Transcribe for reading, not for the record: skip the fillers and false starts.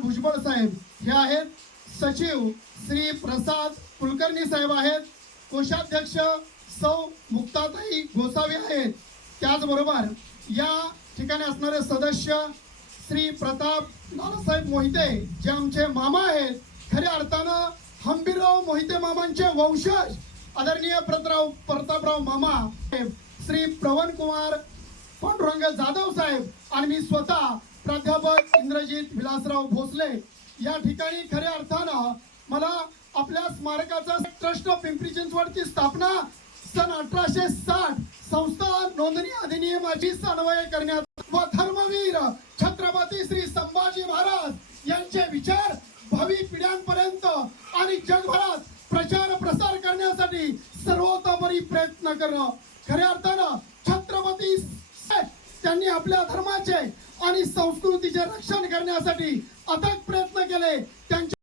भुजबळ साहेब हे आहेत, सचिव श्री प्रसाद कुलकर्णी साहेब आहेत, कोषाध्यक्ष सौ मुक्ताताई गोसावी आहेत, त्याचबरोबर या ठिकाणी असणारे सदस्य श्री प्रताप नानासाहेब मोहिते जे आमचे मामा आहेत, खऱ्या अर्थानं हंबीरराव मोहिते मामांचे वंशज आदरणीय प्रतापराव मामा, श्री प्रवण कुमार पांडुरंग जाधव साहेब आणि मी स्वतः प्राध्यापक इंद्रजित विलासराव भोसले या ठिकाणी खऱ्या अर्थानं मला आपल्या स्मारकाचा ट्रस्ट ऑफ पिंपरी चिंचवडची स्थापना सन 1860 संस्था नोंदणी अधिनियमाची अन्वय करण्यात व धर्मवीर छत्रपती श्री संभाजी महाराज यांचे विचार भावी पिढ्यांपर्यंत आणि जगभरात प्रचार प्रसार करण्यासाठी सर्वतोपरी प्रयत्न करणं. खऱ्या अर्थानं छत्रपती त्यांनी आपल्या धर्माचे आणि संस्कृतीचे रक्षण करण्यासाठी अथक प्रयत्न केले. त्यांच्या